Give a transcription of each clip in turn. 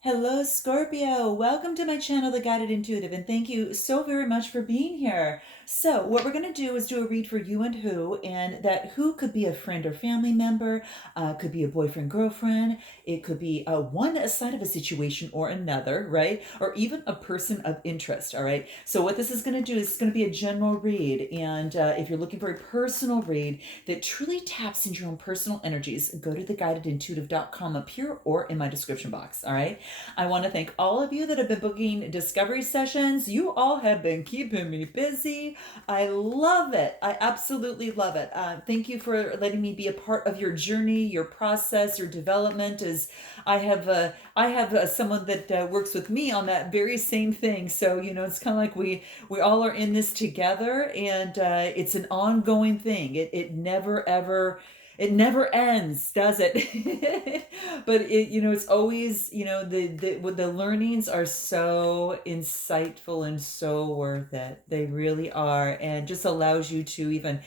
Hello, Scorpio. Welcome to my channel, The Guided Intuitive, and thank you so very much for being here. So, what we're going to do is do a read for you and who, and that who could be a friend or family member, could be a boyfriend, girlfriend, it could be one side of a situation or another, right? Or even a person of interest, all right? So, what this is going to do is it's going to be a general read, and if you're looking for a personal read that truly taps into your own personal energies, go to theguidedintuitive.com up here or in my description box, all right? I want to thank all of you that have been booking discovery sessions. You all have been keeping me busy. I love it. I absolutely love it. Thank you for letting me be a part of your journey, your process, your development. As I have someone that works with me on that very same thing. So it's kind of like we all are in this together, and it's an ongoing thing. It never ends, does it? But it's always, the learnings are so insightful and so worth it. They really are, and just allows you to even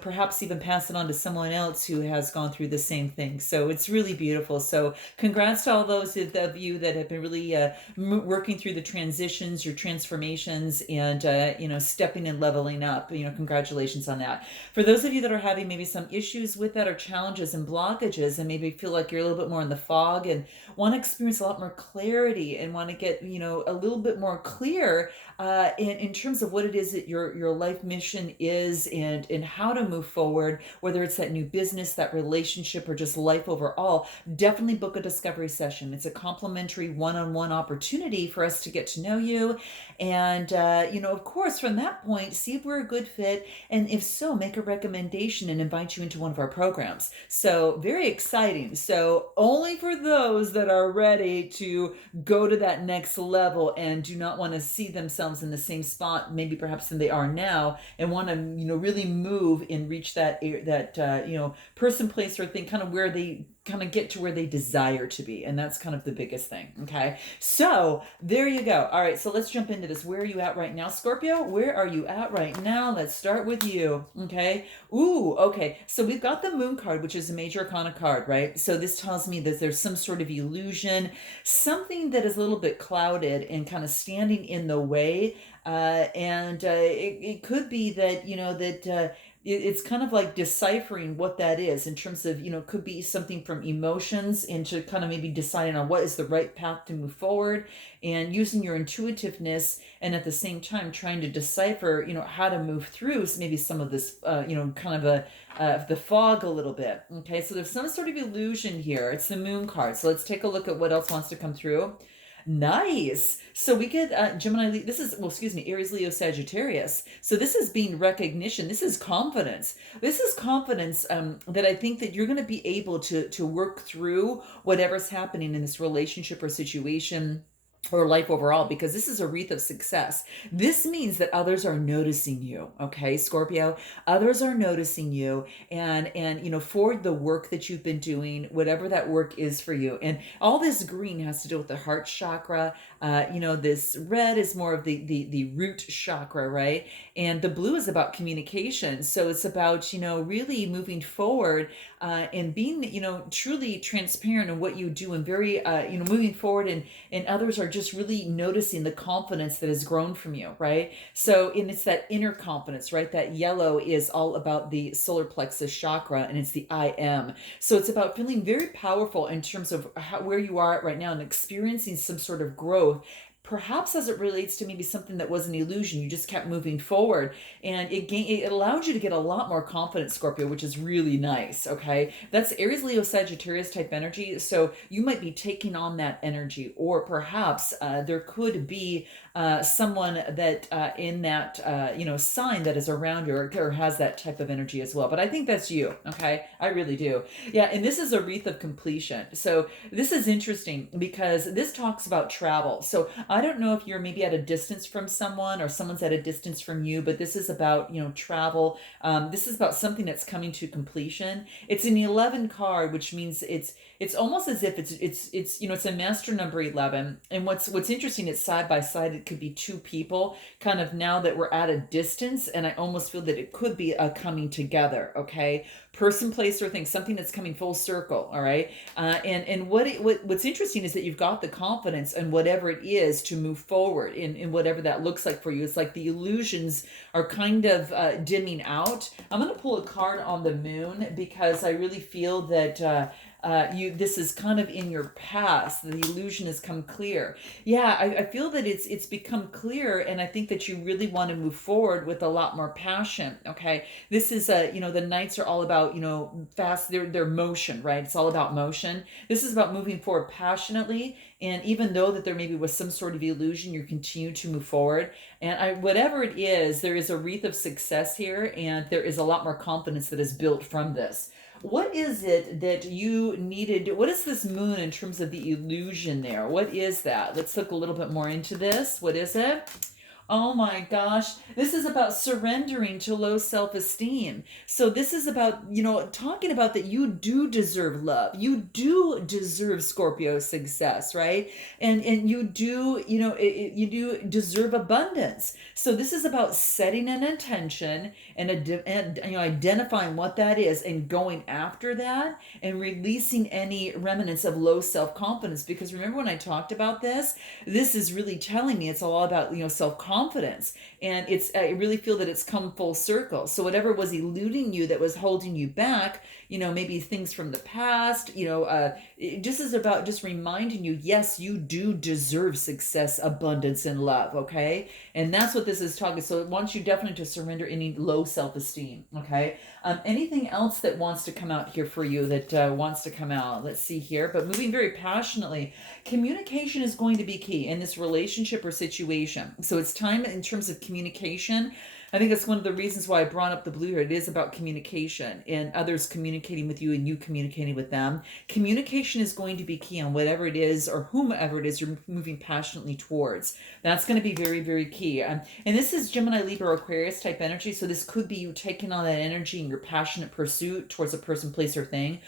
perhaps even pass it on to someone else who has gone through the same thing. So it's really beautiful. So congrats to all those of you that have been really working through the transitions, your transformations, and stepping and leveling up. Congratulations on that. For those of you that are having maybe some issues with that, or challenges and blockages, and maybe feel like you're a little bit more in the fog and want to experience a lot more clarity and want to get a little bit more clear in terms of what it is that your life mission is, and how to move forward, whether it's that new business, that relationship, or just life overall, definitely book a discovery session. It's a complimentary one-on-one opportunity for us to get to know you. And, of course, from that point, see if we're a good fit. And if so, make a recommendation and invite you into one of our programs. So very exciting. So only for those that are ready to go to that next level and do not want to see themselves in the same spot, maybe perhaps than they are now, and want to, really move and reach that person, place, or thing, kind of where they kind of get to where they desire to be. And that's kind of the biggest thing. Okay. So there you go. All right. So let's jump into this. Where are you at right now, Scorpio? Where are you at right now? Let's start with you. Okay. Ooh, okay. So we've got the moon card, which is a major arcana card, right? So this tells me that there's some sort of illusion, something that is a little bit clouded and kind of standing in the way. And it could be that, it's kind of like deciphering what that is in terms of, could be something from emotions, into kind of maybe deciding on what is the right path to move forward, and using your intuitiveness, and at the same time trying to decipher, how to move through maybe some of this, kind of the fog a little bit. Okay, so there's some sort of illusion here. It's the moon card. So let's take a look at what else wants to come through. Nice. So we get Gemini. This is, well, excuse me, Aries, Leo, Sagittarius. So this is being recognition. This is confidence. This is confidence that I think that you're going to be able to work through whatever's happening in this relationship or situation or life overall, because this is a wreath of success. This means that others are noticing you. Okay, Scorpio, others are noticing you, and for the work that you've been doing, whatever that work is for you. And all this green has to do with the heart chakra. This red is more of the root chakra, right? And the blue is about communication. So it's about really moving forward, and being truly transparent in what you do, and very moving forward, and others are just really noticing the confidence that has grown from you, right? So, and it's that inner confidence, right? That yellow is all about the solar plexus chakra, and it's the I am. So it's about feeling very powerful in terms of where you are at right now, and experiencing some sort of growth, perhaps as it relates to maybe something that was an illusion. You just kept moving forward, and it allowed you to get a lot more confidence, Scorpio, which is really nice. Okay, that's Aries, Leo, Sagittarius type energy. So you might be taking on that energy, or perhaps there could be someone that in that sign that is around you, or has that type of energy as well. But I think that's you. Okay, I really do. Yeah, and this is a wreath of completion. So this is interesting because this talks about travel. So I don't know if you're maybe at a distance from someone, or someone's at a distance from you, but this is about travel. This is about something that's coming to completion. It's an 11 card, which means it's almost as if it's a master number 11. And what's interesting, it's side by side. It could be two people, kind of, now that we're at a distance, and I almost feel that it could be a coming together. Okay, person, place, or thing, something that's coming full circle. All right. And what's interesting is that you've got the confidence in whatever it is to move forward in whatever that looks like for you. It's like the illusions are kind of dimming out. I'm going to pull a card on the moon because I really feel that this is kind of in your past. The illusion has come clear. Yeah, I feel that it's become clear, and I think that you really want to move forward with a lot more passion. Okay, this is the nights are all about fast. They're motion, right? It's all about motion. This is about moving forward passionately, and even though that there maybe was some sort of illusion, you continue to move forward. And whatever it is, there is a wreath of success here, and there is a lot more confidence that is built from this. What is it that you needed? What is this moon in terms of the illusion there? What is that? Let's look a little bit more into this. What is it? Oh my gosh. This is about surrendering to low self-esteem. So this is about, talking about that you do deserve love. You do deserve Scorpio success, right? And you do, you do deserve abundance. So this is about setting an intention and identifying what that is and going after that and releasing any remnants of low self-confidence. Because remember when I talked about this, this is really telling me it's all about, self-confidence. And I really feel that it's come full circle. So whatever was eluding you, that was holding you back, maybe things from the past, it just is about just reminding you, yes, you do deserve success, abundance, and love. Okay. And that's what this is talking. So it wants you definitely to surrender any low self-esteem. Okay. Anything else that wants to come out here for you that wants to come out? Let's see here. But moving very passionately, communication is going to be key in this relationship or situation. So it's time in terms of communication. I think that's one of the reasons why I brought up the blue here. It is about communication and others communicating with you and you communicating with them. Communication is going to be key on whatever it is or whomever it is you're moving passionately towards. That's going to be very, very key. And this is Gemini, Libra, Aquarius type energy. So this could be you taking on that energy in your passionate pursuit towards a person, place, or thing.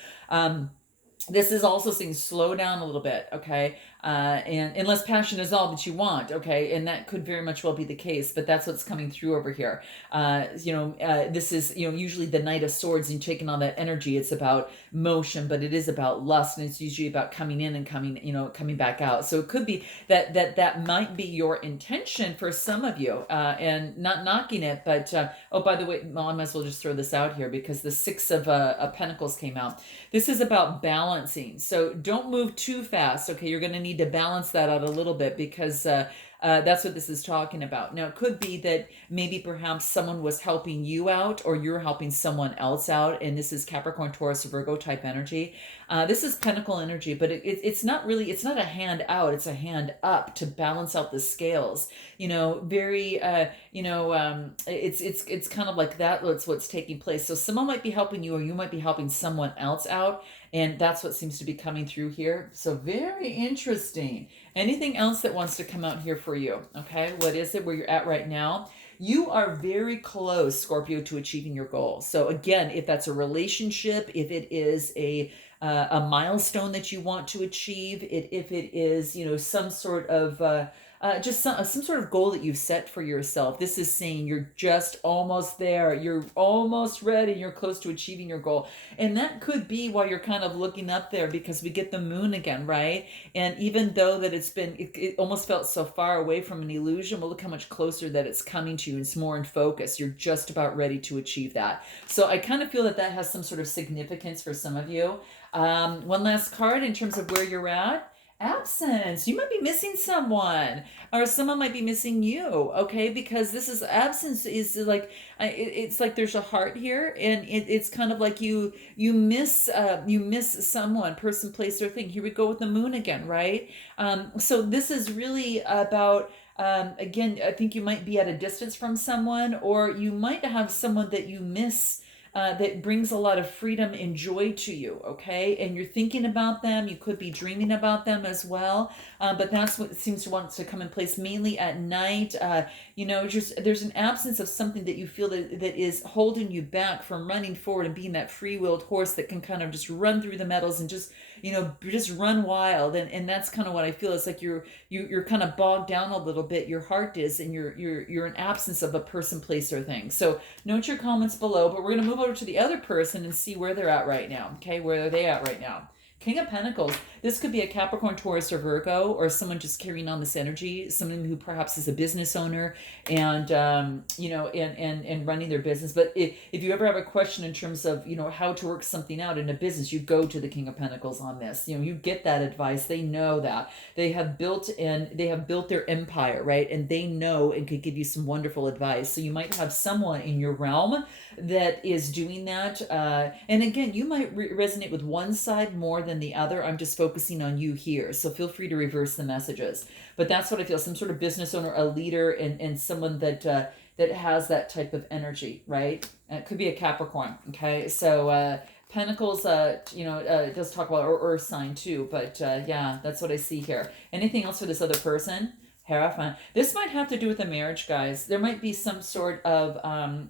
This is also saying slow down a little bit, okay? And unless passion is all that you want, okay? And that could very much well be the case, but that's what's coming through over here. This is, usually the Knight of Swords and taking on that energy. It's about motion, but it is about lust, and it's usually about coming in and coming back out. So it could be that might be your intention for some of you, and not knocking it, but oh, by the way, well, I might as well just throw this out here because the Six of Pentacles came out. This is about balancing. So don't move too fast. Okay, you're going to need to balance that out a little bit because that's what this is talking about. Now, it could be that maybe perhaps someone was helping you out or you're helping someone else out. And this is Capricorn, Taurus, Virgo type energy. This is Pentacle energy, but it's not a hand out. It's a hand up to balance out the scales. It's kind of like that. That's what's taking place. So someone might be helping you or you might be helping someone else out. And that's what seems to be coming through here. So very interesting. Anything else that wants to come out here for you? Okay, what is it where you're at right now? You are very close, Scorpio, to achieving your goal. So again, if that's a relationship, if it is a milestone that you want to achieve, if it is, some sort of just some sort of goal that you've set for yourself. This is saying you're just almost there. You're almost ready. You're close to achieving your goal. And that could be why you're kind of looking up there because we get the moon again, right? And even though that it almost felt so far away from an illusion, well, look how much closer that it's coming to you. It's more in focus. You're just about ready to achieve that. So I kind of feel that has some sort of significance for some of you. One last card in terms of where you're at. Absence. You might be missing someone or someone might be missing you. Okay. Because this is absence is like, it's like there's a heart here and it's kind of like you miss someone, person, place, or thing. Here we go with the moon again. Right. So this is really about, again, I think you might be at a distance from someone or you might have someone that you miss that brings a lot of freedom and joy to you, okay? And you're thinking about them. You could be dreaming about them as well. But that's what seems to want to come in place mainly at night. Just there's an absence of something that you feel that is holding you back from running forward and being that free-willed horse that can kind of just run through the metals and just run wild. And that's kind of what I feel. It's like you're kind of bogged down a little bit. Your heart is, and you're an absence of a person, place, or thing. So note your comments below, but we're going to move over to the other person and see where they're at right now. Okay, where are they at right now? King of Pentacles. This could be a Capricorn, Taurus, or Virgo, or someone just carrying on this energy. Someone who perhaps is a business owner and and running their business. But if you ever have a question in terms of how to work something out in a business, you go to the King of Pentacles on this. You get that advice. They know that they have built their empire, right? And they know and could give you some wonderful advice. So you might have someone in your realm that is doing that. And again, you might resonate with one side more than the other. I'm just focusing on you here. So feel free to reverse the messages. But that's what I feel. Some sort of business owner, a leader, and someone that has that type of energy, right? It could be a Capricorn. Okay. So Pentacles, it does talk about earth sign too. But yeah, that's what I see here. Anything else for this other person? Hierophant. This might have to do with a marriage, guys. There might be some sort of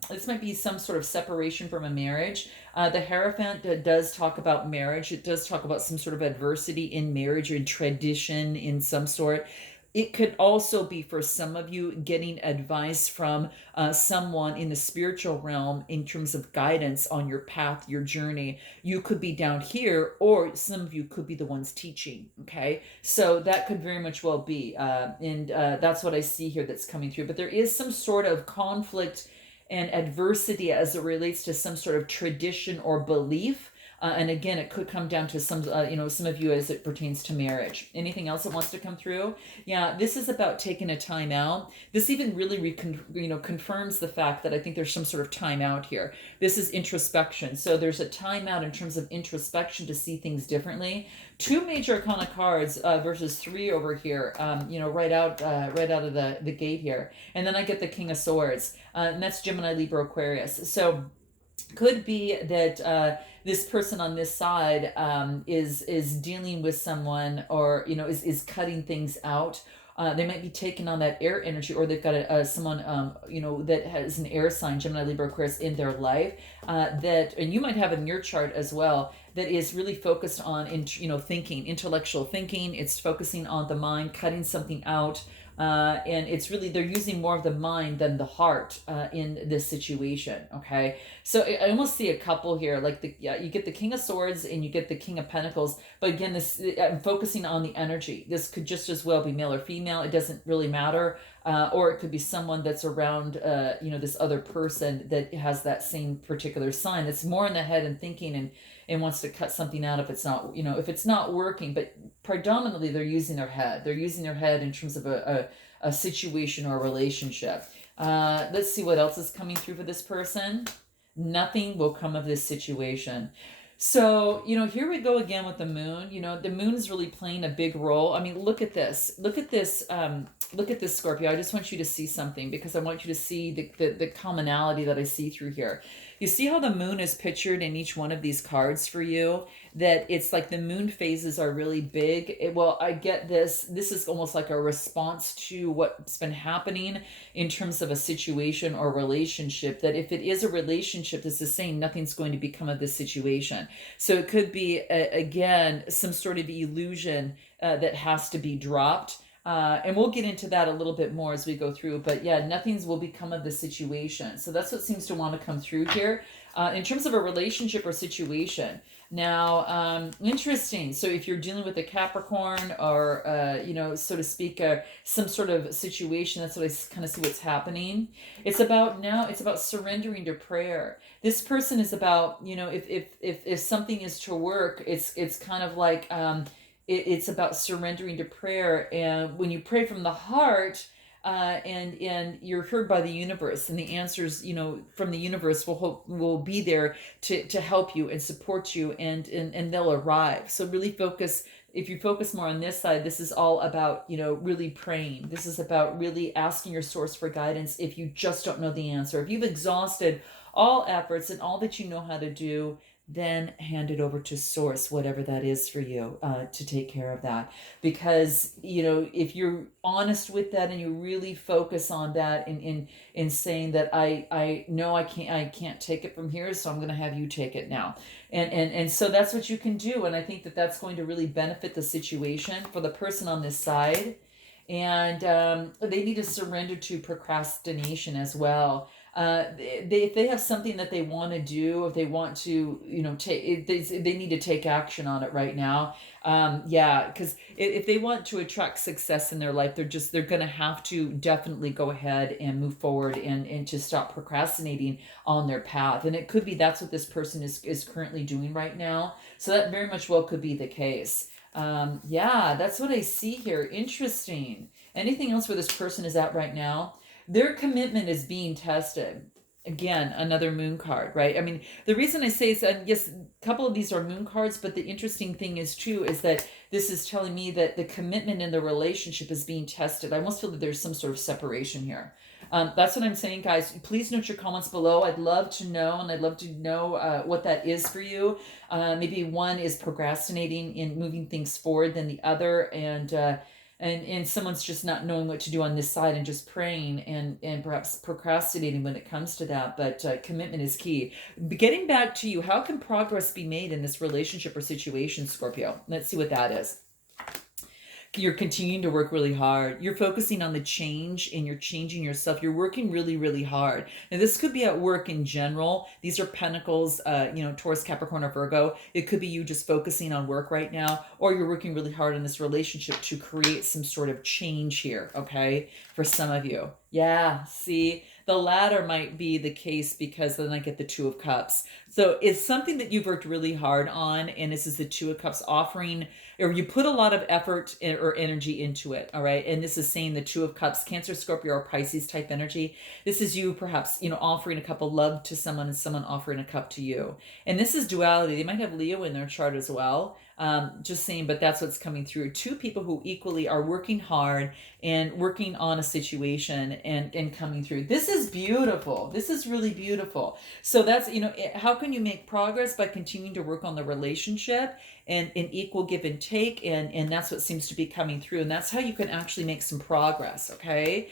this might be some sort of separation from a marriage. The Hierophant does talk about marriage. It does talk about some sort of adversity in marriage or in tradition in some sort. It could also be for some of you getting advice from someone in the spiritual realm in terms of guidance on your path, your journey. You could be down here, or some of you could be the ones teaching. Okay, so that could very much well be, and that's what I see here that's coming through. But there is some sort of conflict and adversity as it relates to some sort of tradition or belief. And again, it could come down to some of you as it pertains to marriage. Anything else that wants to come through? Yeah, this is about taking a time out. This even really confirms the fact that I think there's some sort of time out here. This is introspection. So there's a time out in terms of introspection to see things differently. 2 major arcana cards versus 3 over here. Right out of the gate here. And then I get the King of Swords, and that's Gemini, Libra, Aquarius. So could be that this person on this side is dealing with someone, or is cutting things out. They might be taking on that air energy, or they've got someone that has an air sign, Gemini, Libra, Aquarius, in their life, and you might have in your chart as well, that is really focused on thinking, intellectual thinking. It's focusing on the mind, cutting something out. And it's really, they're using more of the mind than the heart in this situation. Okay, so I almost see a couple here, like you get the King of Swords and you get the King of Pentacles. But again, I'm focusing on the energy. This could just as well be male or female. It doesn't really matter. Or it could be someone that's around, this other person that has that same particular sign. It's more in the head and thinking and wants to cut something out if it's not working. But predominantly they're using their head. They're using their head in terms of a situation or a relationship. Let's see what else is coming through for this person. Nothing will come of this situation. So, here we go again with the moon. The moon is really playing a big role. I mean, look at this. Look at this, Scorpio. I just want you to see something, because I want you to see the commonality that I see through here. You see how the moon is pictured in each one of these cards for you? That it's like the moon phases are really big. I get this. This is almost like a response to what's been happening in terms of a situation or relationship. That if it is a relationship, this is saying nothing's going to become of this situation. So it could be, again, some sort of illusion that has to be dropped. And we'll get into that a little bit more as we go through. But yeah, nothing's will become of the situation. So that's what seems to want to come through here. In terms of a relationship or situation. Now, interesting. So if you're dealing with a Capricorn or, so to speak, some sort of situation, that's what I kind of see what's happening. It's about surrendering to prayer. This person is about, if something is to work, it's kind of like, it's about surrendering to prayer. And when you pray from the heart, and you're heard by the universe, and the answers, from the universe will be there to help you and support you, and they'll arrive. So really focus. If you focus more on this side, this is all about, really praying. This is about really asking your source for guidance if you just don't know the answer. If you've exhausted all efforts and all that you know how to do, then hand it over to source, whatever that is for you, to take care of that. Because, if you're honest with that and you really focus on that in saying that I know I can't take it from here, so I'm going to have you take it now. And so that's what you can do. And I think that that's going to really benefit the situation for the person on this side. And they need to surrender to procrastination as well. If they have something that they want to do, if they want to, take, they need to take action on it right now. Yeah, because if they want to attract success in their life, they're going to have to definitely go ahead and move forward and to stop procrastinating on their path. And it could be that's what this person is currently doing right now. So that very much well could be the case. Yeah, that's what I see here. Interesting. Anything else where this person is at right now? Their commitment is being tested. Again, another moon card, right? I mean, the reason I say is that, yes, a couple of these are moon cards, but the interesting thing is, too, is that this is telling me that the commitment in the relationship is being tested. I almost feel that there's some sort of separation here. That's what I'm saying, guys. Please note your comments below. I'd love to know, and I'd love to know what that is for you. Maybe one is procrastinating in moving things forward than the other, and someone's just not knowing what to do on this side and just praying and perhaps procrastinating when it comes to that. But commitment is key. Getting back to you, how can progress be made in this relationship or situation, Scorpio? Let's see what that is. You're continuing to work really hard. You're focusing on the change and you're changing yourself. You're working really, really hard. And this could be at work in general. These are Pentacles, Taurus, Capricorn, or Virgo. It could be you just focusing on work right now, or you're working really hard in this relationship to create some sort of change here, okay? For some of you. Yeah, see, the latter might be the case because then I get the Two of Cups. So it's something that you've worked really hard on, and this is the Two of Cups offering, or you put a lot of effort or energy into it, all right? And this is saying the Two of Cups, Cancer, Scorpio, or Pisces type energy. This is you perhaps, offering a cup of love to someone and someone offering a cup to you. And this is duality. They might have Leo in their chart as well. Just saying, but that's what's coming through. Two people who equally are working hard and working on a situation and coming through. This is beautiful. This is really beautiful. So that's, how can you make progress? By continuing to work on the relationship and an equal give and take. And that's what seems to be coming through. And that's how you can actually make some progress. Okay.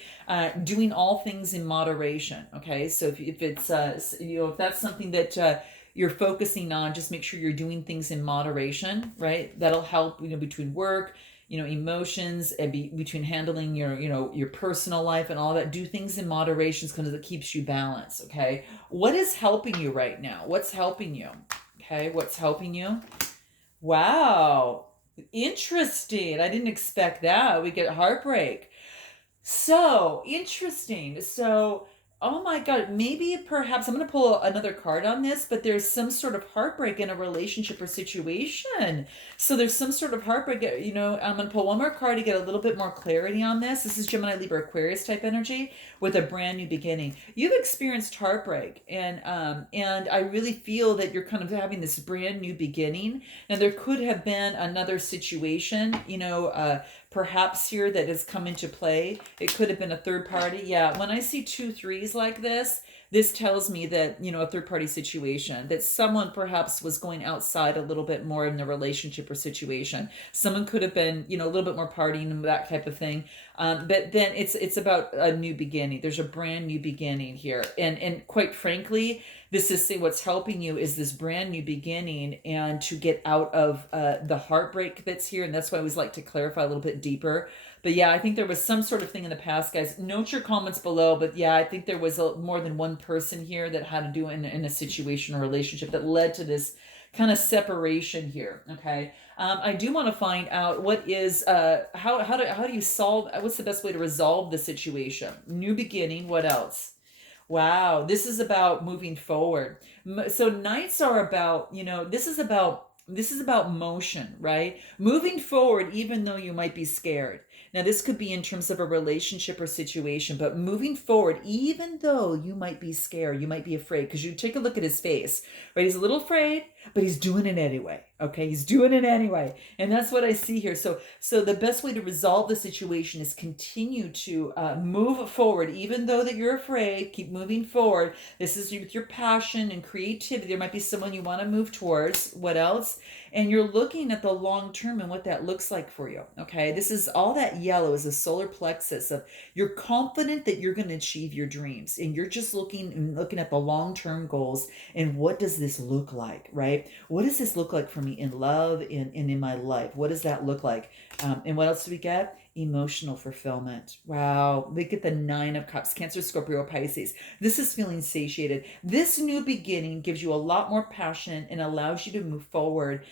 Doing all things in moderation. Okay. So if it's, if that's something that, you're focusing on, just make sure you're doing things in moderation, right? That'll help, between work, emotions, and between handling your personal life and all that. Do things in moderation because it keeps you balanced, okay? What is helping you right now? What's helping you? Okay, what's helping you? Wow, interesting. I didn't expect that. We get heartbreak. So interesting. So, oh my God, maybe perhaps I'm going to pull another card on this, but there's some sort of heartbreak in a relationship or situation. So there's some sort of heartbreak. I'm going to pull one more card to get a little bit more clarity on this. This is Gemini, Libra, Aquarius type energy with a brand new beginning. You've experienced heartbreak, and I really feel that you're kind of having this brand new beginning. And there could have been another situation, perhaps here that has come into play. It could have been a third party. Yeah, when I see 2 3s like this tells me that, a third party situation, that someone perhaps was going outside a little bit more in the relationship or situation. Someone could have been, a little bit more partying and that type of thing. But then it's about a new beginning. There's a brand new beginning here. And quite frankly, this is what's helping you is this brand new beginning and to get out of the heartbreak that's here. And that's why I always like to clarify a little bit deeper. But yeah, I think there was some sort of thing in the past, guys. Note your comments below. But yeah, I think there was more than one person here that had to do in a situation or relationship that led to this kind of separation here. Okay. I do want to find out what is, how do you solve, what's the best way to resolve the situation? New beginning. What else? Wow, this is about moving forward. So nights are about, this is about motion, right? Moving forward, even though you might be scared. Now, this could be in terms of a relationship or situation, but moving forward, even though you might be scared, you might be afraid, because you take a look at his face, right? He's a little afraid, but he's doing it anyway. Okay, he's doing it anyway. And that's what I see here. So the best way to resolve the situation is continue to move forward, even though that you're afraid, keep moving forward. This is with your passion and creativity. There might be someone you want to move towards. What else? And you're looking at the long term and what that looks like for you. Okay, this is all that yellow is a solar plexus of you're confident that you're going to achieve your dreams, and you're just looking at the long term goals and what does this look like, right? right? What does this look like for me in love and in my life? What does that look like? And what else do we get? Emotional fulfillment. Wow. We get the Nine of Cups, Cancer, Scorpio, Pisces. This is feeling satiated. This new beginning gives you a lot more passion and allows you to move forward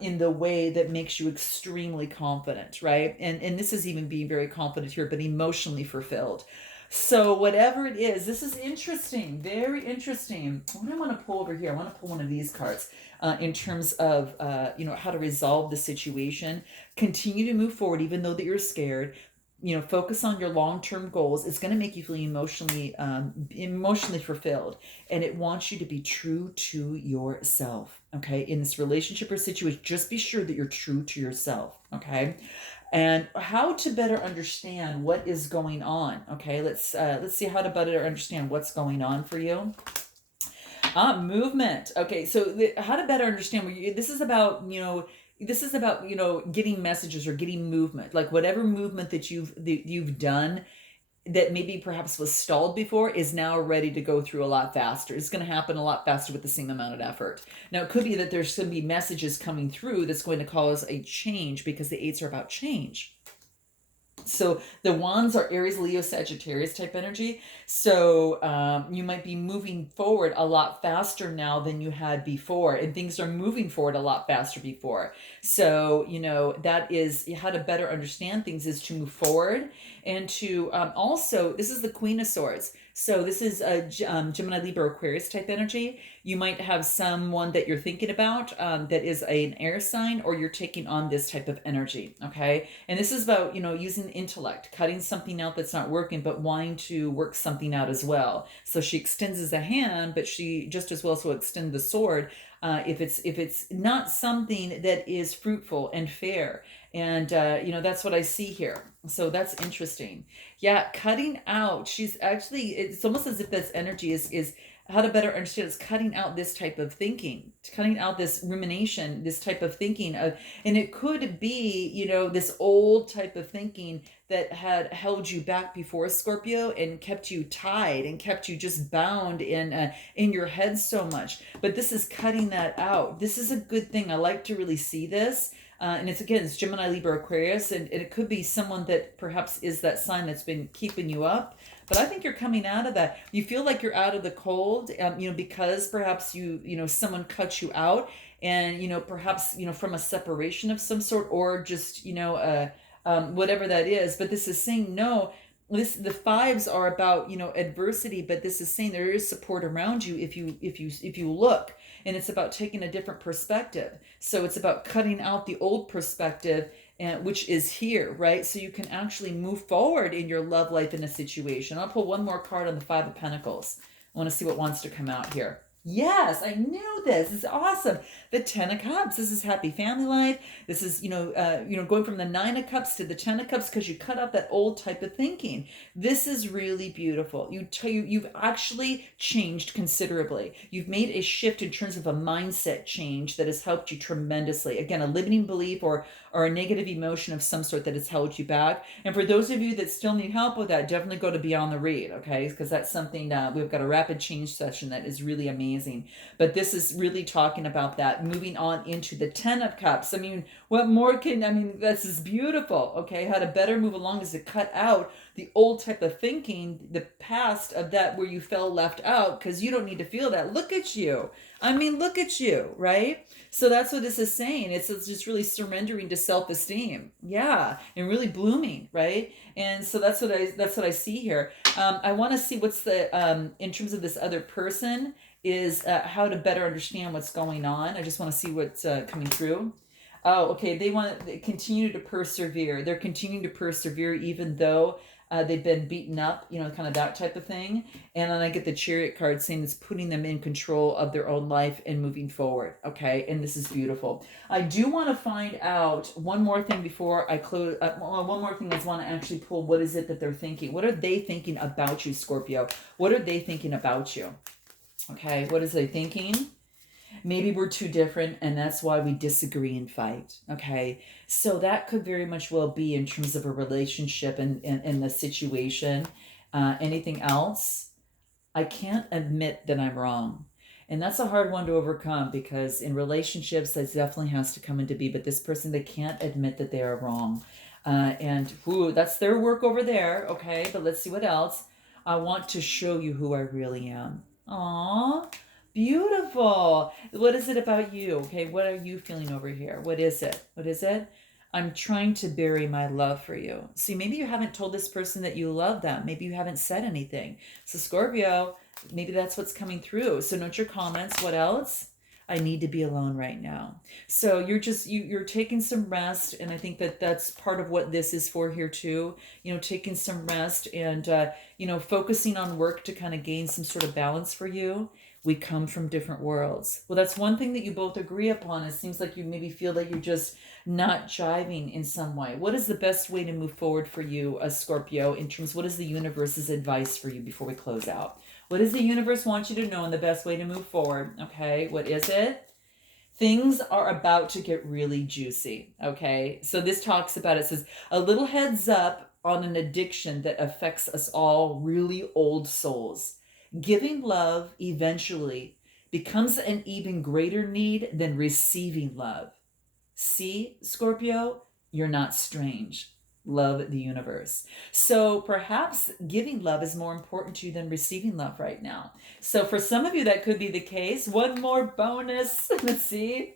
in the way that makes you extremely confident, right? And this is even being very confident here, but emotionally fulfilled. So whatever it is, this is interesting, very interesting. What do I want to pull over here? I want to pull one of these cards in terms of, how to resolve the situation. Continue to move forward, even though that you're scared. Focus on your long-term goals. It's going to make you feel emotionally fulfilled, and it wants you to be true to yourself. Okay, in this relationship or situation, just be sure that you're true to yourself. Okay, and how to better understand what is going on. Okay, let's see how to better understand what's going on for you. Movement. Okay, so how to better understand. This is about getting messages or getting movement, like whatever movement that you've done that maybe perhaps was stalled before is now ready to go through a lot faster. It's going to happen a lot faster with the same amount of effort. Now, it could be that there's going to be messages coming through that's going to cause a change, because the eights are about change. So the wands are Aries, Leo, Sagittarius type energy. So you might be moving forward a lot faster now than you had before, and things are moving forward a lot faster before. So, that is how to better understand things, is to move forward, and to also, this is the Queen of Swords. So this is a Gemini, Libra, Aquarius type energy. You might have someone that you're thinking about that is an air sign, or you're taking on this type of energy, okay? And this is about, using intellect, cutting something out that's not working, but wanting to work something out as well. So she extends a hand, but she just as well so extend the sword if it's not something that is fruitful and fair. And that's what I see here. So that's interesting. Yeah, cutting out. She's actually, it's almost as if this energy is how to better understand. It's cutting out this type of thinking, cutting out this rumination, this type of thinking of, and it could be, this old type of thinking that had held you back before, Scorpio, and kept you tied and kept you just bound in your head so much. But this is cutting that out. This is a good thing. I like to really see this. And it's Gemini, Libra, Aquarius, and it could be someone that perhaps is that sign that's been keeping you up. But I think you're coming out of that. You feel like you're out of the cold, because perhaps someone cut you out, and perhaps from a separation of some sort, or just whatever that is. But this is saying no. The fives are about adversity, but this is saying there is support around you if you look. And it's about taking a different perspective. So it's about cutting out the old perspective, which is here, right? So you can actually move forward in your love life in a situation. I'll pull one more card on the Five of Pentacles. I want to see what wants to come out here. Yes, I knew this. This is awesome. The Ten of Cups. This is happy family life. This is, going from the Nine of Cups to the Ten of Cups, because you cut out that old type of thinking. This is really beautiful. You've actually changed considerably. You've made a shift in terms of a mindset change that has helped you tremendously. Again, a limiting belief or a negative emotion of some sort that has held you back. And for those of you that still need help with that, definitely go to Beyond the Read, okay? Because that's something we've got a rapid change session that is really amazing. But this is really talking about that, moving on into the Ten of Cups. What more this is beautiful, okay? How to better move along is to cut out the old type of thinking, the past of that where you felt left out, because you don't need to feel that. Look at you. Look at you, right? So that's what this is saying. It's just really surrendering to self-esteem. Yeah, and really blooming, right? And so that's what I see here. I want to see what's the in terms of this other person is how to better understand what's going on. I just want to see what's coming through. Oh, okay. They want to continue to persevere. They're continuing to persevere even though they've been beaten up, kind of that type of thing. And then I get the Chariot card saying it's putting them in control of their own life and moving forward. Okay. And this is beautiful. I do want to find out one more thing before I close. One more thing I just want to actually pull. What is it that they're thinking? What are they thinking about you, Scorpio? What are they thinking about you? Okay. What is they thinking? Maybe we're too different, and that's why we disagree and fight. Okay. So that could very much well be in terms of a relationship and the situation. Anything else? I can't admit that I'm wrong. And that's a hard one to overcome because in relationships, that definitely has to come into be. But this person, they can't admit that they are wrong. And whoo, that's their work over there. Okay, but let's see what else. I want to show you who I really am. Aww, beautiful. What is it about you? Okay, what are you feeling over here? What is it? What is it? I'm trying to bury my love for you. See, maybe you haven't told this person that you love them. Maybe you haven't said anything. So, Scorpio, maybe that's what's coming through. So, note your comments. What else? I need to be alone right now. So you're taking some rest, and I think that that's part of what this is for here too. Taking some rest and focusing on work to kind of gain some sort of balance for you. We come from different worlds. Well, that's one thing that you both agree upon. It seems like you maybe feel that you're just not jiving in some way. What is the best way to move forward for you, Scorpio, in terms, what is the universe's advice for you before we close out? What does the universe want you to know in the best way to move forward? Okay, what is it? Things are about to get really juicy. Okay, so this talks about, it says, a little heads up on an addiction that affects us all, really old souls. Giving love eventually becomes an even greater need than receiving love. See, Scorpio, you're not strange. Love the universe. So perhaps giving love is more important to you than receiving love right now. So for some of you, that could be the case. One more bonus. Let's see.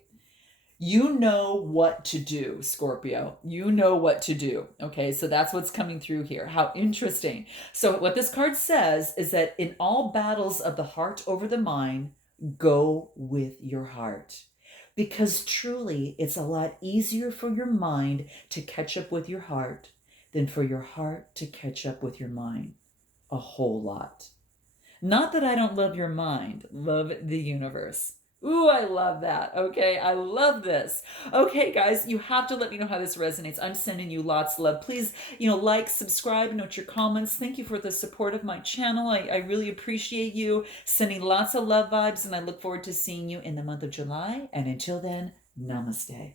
You know what to do, Scorpio. You know what to do. Okay, so that's what's coming through here. How interesting. So what this card says is that in all battles of the heart over the mind, go with your heart. Because truly, it's a lot easier for your mind to catch up with your heart than for your heart to catch up with your mind. A whole lot. Not that I don't love your mind, love the universe. Ooh, I love that. Okay, I love this. Okay, guys, you have to let me know how this resonates. I'm sending you lots of love. Please, like, subscribe, note your comments. Thank you for the support of my channel. I really appreciate you. Sending lots of love vibes, and I look forward to seeing you in the month of July. And until then, namaste.